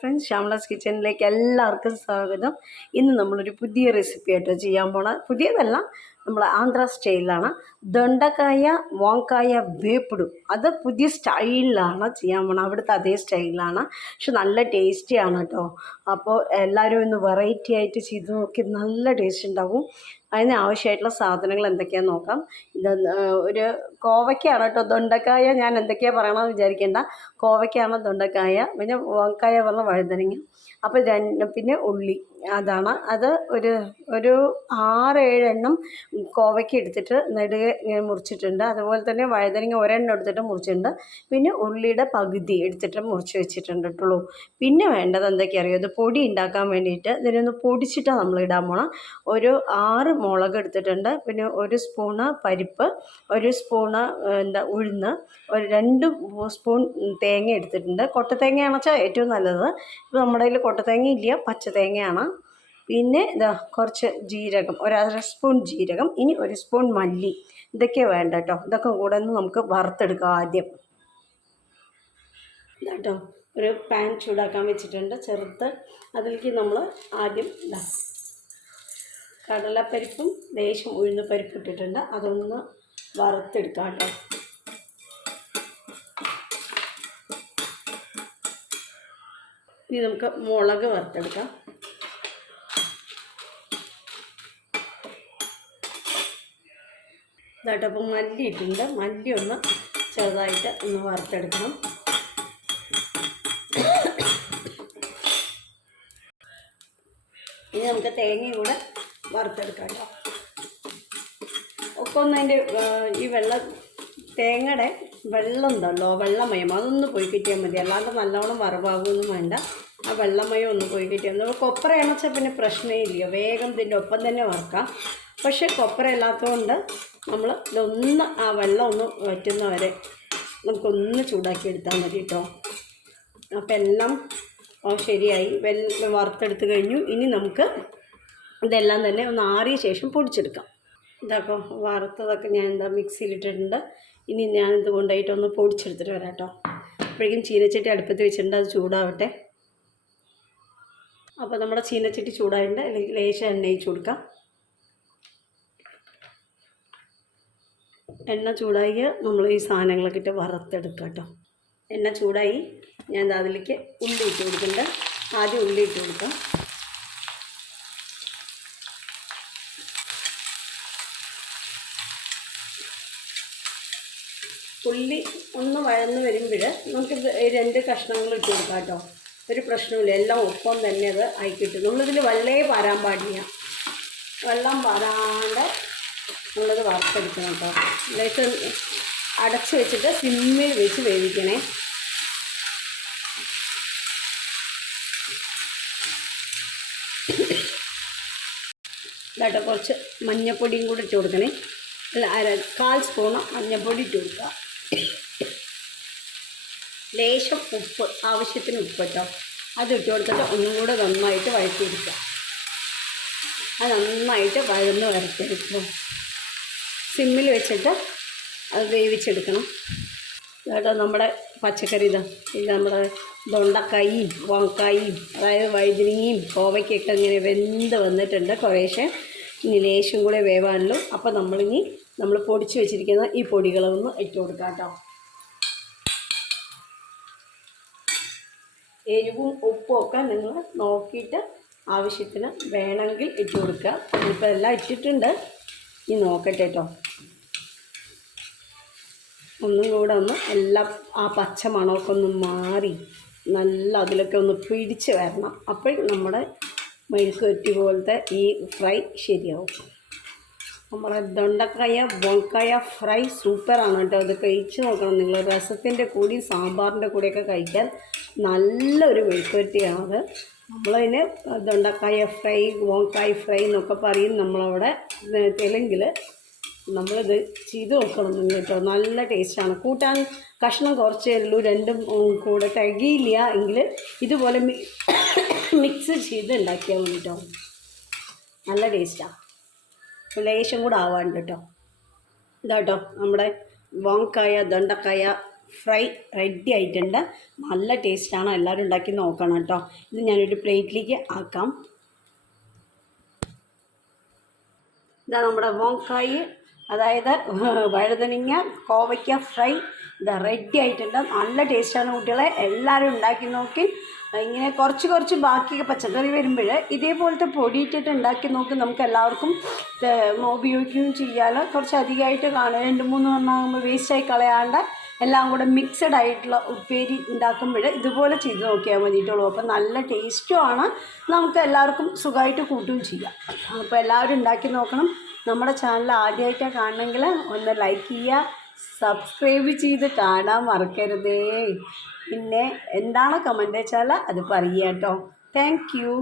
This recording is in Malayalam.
ഫ്രണ്ട്സ്, ശ്യാമളാസ് കിച്ചണിലേക്ക് എല്ലാവർക്കും സ്വാഗതം. ഇന്ന് നമ്മളൊരു പുതിയ റെസിപ്പി ആയിട്ട് ചെയ്യാൻ പോണ, പുതിയതല്ല, നമ്മൾ ആന്ധ്ര സ്റ്റൈലിലാണ്. ദൊണ്ടക്കായ വാങ്കായ വേപ്പിടു, അത് പുതിയ സ്റ്റൈലിലാണ് ചെയ്യാൻ പോണത്. അവിടുത്തെ അതേ സ്റ്റൈലിലാണ്, പക്ഷെ നല്ല ടേസ്റ്റിയാണ് കേട്ടോ. അപ്പോൾ എല്ലാവരും ഇന്ന് വെറൈറ്റി ആയിട്ട് ചെയ്ത് നോക്കി, നല്ല ടേസ്റ്റ് ഉണ്ടാവും. അതിന് ആവശ്യമായിട്ടുള്ള സാധനങ്ങൾ എന്തൊക്കെയാണെന്ന് നോക്കാം. ഇത് ഒരു കോവയ്ക്കാണ് കേട്ടോ. ദൊണ്ടക്കായ ഞാൻ എന്തൊക്കെയാണ് പറയണമെന്ന് വിചാരിക്കേണ്ട. കോവയ്ക്കാണ് ദൊണ്ടക്കായ, പിന്നെ വാങ്കായ പറഞ്ഞ വഴുതനങ്ങ, അപ്പോൾ പിന്നെ ഉള്ളി. അത് ഒരു 6-7 എണ്ണം കോവയ്ക്ക് എടുത്തിട്ട് നെടുകെ ഇങ്ങനെ മുറിച്ചിട്ടുണ്ട്. അതുപോലെ തന്നെ വഴുതനങ്ങ ഒരെണ്ണം എടുത്തിട്ട് മുറിച്ചിട്ടുണ്ട്. പിന്നെ ഉള്ളിയുടെ പകുതി എടുത്തിട്ട് മുറിച്ച് വെച്ചിട്ടുണ്ട് കേട്ടുള്ളൂ. പിന്നെ വേണ്ടത് എന്തൊക്കെയാണ് അറിയോ? ഇത് പൊടി ഉണ്ടാക്കാൻ വേണ്ടിയിട്ട് ഇതിനൊന്ന് പൊടിച്ചിട്ടാണ് നമ്മൾ ഇടാൻ പോണം. ഒരു 6 മുളക് എടുത്തിട്ടുണ്ട്. പിന്നെ 1 സ്പൂണ് പരിപ്പ്, 1 സ്പൂണ് ഉഴുന്ന്, ഒരു 2 സ്പൂൺ തേങ്ങ എടുത്തിട്ടുണ്ട്. കൊട്ടത്തേങ്ങയാണെന്ന് വെച്ചാൽ ഏറ്റവും നല്ലത്. ഇപ്പോൾ നമ്മുടെ കയ്യിൽ കൊട്ടത്തേങ്ങ ഇല്ല, പച്ച തേങ്ങയാണ്. പിന്നെ കുറച്ച് ജീരകം, 1/2 സ്പൂൺ ജീരകം, ഇനി 1 സ്പൂൺ മല്ലി. ഇതൊക്കെ വേണ്ട കേട്ടോ. ഇതൊക്കെ കൂടെ ഒന്ന് നമുക്ക് വറുത്തെടുക്കാം ആദ്യം. കേട്ടോ, ഒരു പാൻ ചൂടാക്കാൻ വെച്ചിട്ടുണ്ട് ചെറുത്ത്. അതിലേക്ക് നമ്മൾ ആദ്യം കടലപ്പരിപ്പും ലേശം ഉഴുന്ന് പരിപ്പ് ഇട്ടിട്ടുണ്ട്. അതൊന്ന് വറുത്തെടുക്കാം കേട്ടോ. ഇനി നമുക്ക് മുളക് വറുത്തെടുക്കാം. ഇതായിട്ട് അപ്പോൾ മല്ലി ഇട്ടിട്ടുണ്ട്. മല്ലി ഒന്ന് ചെറുതായിട്ട് ഒന്ന് വറുത്തെടുക്കണം. ഇനി നമുക്ക് തേങ്ങയും കൂടെ വറുത്തെടുക്കാം കേട്ടോ. ഒക്കെ ഒന്ന് അതിൻ്റെ ഈ തേങ്ങയുടെ വെള്ളം ഉണ്ടല്ലോ, വെള്ളമയം, അതൊന്ന് പോയി കിട്ടിയാൽ മതി. അല്ലാണ്ട് നല്ലോണം വറവാകുമൊന്നും വേണ്ട. ആ വെള്ളമയം ഒന്ന് പോയി കിട്ടിയാൽ മതി. കൊപ്ര അണച്ചാൽ പിന്നെ പ്രശ്നമേ ഇല്ല, വേഗം ഇതിൻ്റെ ഒപ്പം തന്നെ വറുക്കാം. പക്ഷേ കൊപ്ര ഇല്ലാത്തതുകൊണ്ട് നമ്മൾ ഇതൊന്ന് ആ വെള്ളം ഒന്ന് വറ്റുന്നവരെ നമുക്കൊന്ന് ചൂടാക്കി എടുത്താൽ മതി കേട്ടോ. അപ്പം എല്ലാം ശരിയായി, വറുത്തെടുത്ത് കഴിഞ്ഞു. ഇനി നമുക്ക് ഇതെല്ലാം തന്നെ ഒന്ന് ആറിയ ശേഷം പൊടിച്ചെടുക്കാം. ഇതൊക്കെ വറുത്തതൊക്കെ ഞാൻ മിക്സിയിലിട്ടിട്ടുണ്ട്. ഇനി ഞാനിത് കൊണ്ടായിട്ടൊന്ന് പൊടിച്ചെടുത്തിട്ട് വരാം കേട്ടോ. അപ്പോഴേക്കും ചീനച്ചട്ടി അടുപ്പത്ത് വെച്ചിട്ടുണ്ട്, അത് ചൂടാവട്ടെ. അപ്പോൾ നമ്മുടെ ചീനച്ചട്ടി ചൂടായിട്ടുണ്ട്. അല്ലെങ്കിൽ ലേശം എണ്ണ ഒഴിച്ച് കൊടുക്കാം. എണ്ണ ചൂടായി നമ്മൾ ഈ സാധനങ്ങളൊക്കെ ഇട്ട് വറുത്തെടുക്കാം കേട്ടോ. എണ്ണ ചൂടായി, ഞാൻ അതിലേക്ക് ഉള്ളി ഇട്ട് കൊടുക്കുന്നുണ്ട്. ആദ്യം ഉള്ളി ഇട്ട് കൊടുക്കാം. ഉള്ളി ഒന്ന് വഴന്ന് വരുമ്പോൾ നമുക്ക് 2 കഷ്ണങ്ങൾ ഇട്ട് കൊടുക്കാം കേട്ടോ. ഒരു പ്രശ്നമില്ല, എല്ലാം ഒപ്പം തന്നെ അത് ആയി കിട്ടും. നമ്മളിതിൽ വെള്ളേ പാരാൻ പാടില്ല. വെള്ളം പാരാണ്ട് നമ്മളത് വറുത്തെടുക്കണം കേട്ടോ. ഇതിലേക്ക് അടച്ച് വെച്ചിട്ട് സിമ്മിൽ വെച്ച് വേവിക്കണേ. ഇതായിട്ട് കുറച്ച് മഞ്ഞൾപ്പൊടിയും കൂടി ഇട്ട് കൊടുക്കണേ. അല്ല, 1/4 സ്പൂണ് മഞ്ഞൾപ്പൊടി ഇട്ട് കൊടുക്കുക. ലേശം ഉപ്പ്, ആവശ്യത്തിന് ഉപ്പ് കേട്ടോ. അത് ഇട്ട് കൊടുത്തിട്ട് ഒന്നും കൂടെ നന്നായിട്ട് വഴറ്റിയെടുക്കുക. അത് നന്നായിട്ട് വഴന്ന് വരട്ടെടുക്കണം. സിമ്മിൽ വെച്ചിട്ട് അത് വേവിച്ചെടുക്കണം കേട്ടോ. നമ്മുടെ പച്ചക്കറി ഇത് നമ്മുടെ ദൊണ്ടക്കായും വാങ്കായും, അതായത് വഴുതനങ്ങയും കോവയ്ക്കൊക്കെ ഇങ്ങനെ വെന്ത് വന്നിട്ടുണ്ട് കുറേശ്ശെ. ഇനി ലേശം കൂടെ വേവാനുള്ളൂ. അപ്പോൾ നമ്മൾ പൊടിച്ച് വെച്ചിരിക്കുന്ന ഈ പൊടികളൊന്ന് ഇട്ട് കൊടുക്കാം കേട്ടോ. എരിവും ഉപ്പും ഒക്കെ നിങ്ങൾ നോക്കിയിട്ട് ആവശ്യത്തിന് വേണമെങ്കിൽ ഇട്ട് കൊടുക്കുക. ഇപ്പോൾ എല്ലാം ഇട്ടിട്ടുണ്ട്, ഇനി നോക്കട്ടെ കേട്ടോ. ഒന്നും കൂടെ ഒന്ന് എല്ലാം ആ പച്ച മണമൊക്കെ ഒന്ന് മാറി നല്ല അതിലൊക്കെ ഒന്ന് പിടിച്ച് വരണം. അപ്പോൾ നമ്മുടെ മെഴുക്ക് വരട്ടി പോലത്തെ ഈ ഫ്രൈ ശരിയാവും. നമ്മുടെ ദൊണ്ടക്കായ വാങ്കായ ഫ്രൈ സൂപ്പറാണ് കേട്ടോ. അത് കഴിച്ച് നോക്കണം നിങ്ങൾ. രസത്തിൻ്റെ കൂടി സാമ്പാറിൻ്റെ കൂടെയൊക്കെ കഴിക്കാൻ നല്ലൊരു മെഴുക്ക് വരട്ടിയാണത്. നമ്മളതിന് ദൊണ്ടക്കായ ഫ്രൈ, വാങ്കായ ഫ്രൈ എന്നൊക്കെ പറയും നമ്മളവിടെ തെലുങ്കിൽ. നമ്മളിത് ചെയ്ത് നോക്കണം നിങ്ങൾ കേട്ടോ. നല്ല ടേസ്റ്റാണ്. കൂട്ടാൻ കഷ്ണം കുറച്ചേ ഉള്ളൂ, 2ഉം കൂടെ തികയില്ല എങ്കിൽ ഇതുപോലെ മിക്സ് ചെയ്ത് ഉണ്ടാക്കിയാൽ മതി കേട്ടോ. നല്ല ടേസ്റ്റാണ്. ലേശം കൂടെ ആവാണ്ട് കേട്ടോ. ഇതാട്ടോ നമ്മുടെ വാങ്കായ ദൊണ്ടക്കായ ഫ്രൈ റെഡി ആയിട്ടുണ്ട്. നല്ല ടേസ്റ്റാണ്, എല്ലാവരും ഉണ്ടാക്കി നോക്കണം കേട്ടോ. ഇത് ഞാനൊരു പ്ലേറ്റിലേക്ക് ആക്കാം. ഇതാ നമ്മുടെ വോങ്കായ്, അതായത് വഴുതനങ്ങ കോവയ്ക്ക ഫ്രൈ ഇതാ റെഡി ആയിട്ടുണ്ട്. നല്ല ടേസ്റ്റാണ് കുട്ടികളെ, എല്ലാവരും ഉണ്ടാക്കി നോക്കി. ഇങ്ങനെ കുറച്ച് കുറച്ച് ബാക്കി പച്ചക്കറി വരുമ്പോൾ ഇതേപോലത്തെ പൊടിയിട്ടിട്ട് ഉണ്ടാക്കി നോക്കി. നമുക്ക് എല്ലാവർക്കും ഉപയോഗിക്കുകയും ചെയ്യാമല്ലോ. കുറച്ച് അധികമായിട്ട് കാണുക, 2-3 എണ്ണമാകുമ്പോൾ വേസ്റ്റായി കളയാണ്ട് എല്ലാം കൂടെ മിക്സഡ് ആയിട്ടുള്ള ഉപ്പേരി ഉണ്ടാക്കുമ്പോൾ ഇതുപോലെ ചെയ്ത് നോക്കിയാൽ മതിയിട്ടുള്ളൂ. അപ്പോൾ നല്ല ടേസ്റ്റുമാണ്, നമുക്ക് എല്ലാവർക്കും സുഖമായിട്ട് കൂട്ടുകയും ചെയ്യാം. അപ്പോൾ എല്ലാവരും ഉണ്ടാക്കി നോക്കണം. നമ്മുടെ ചാനൽ ആദ്യമായിട്ടാണ് കാണണമെങ്കിൽ ഒന്ന് ലൈക്ക് ചെയ്യുക, സബ്സ്ക്രൈബ് ചെയ്ത് കാണാൻ മറക്കരുതേ. പിന്നെ എന്താണ് കമൻറ്റ് വെച്ചാൽ അത് പറയുക കേട്ടോ. Thank you.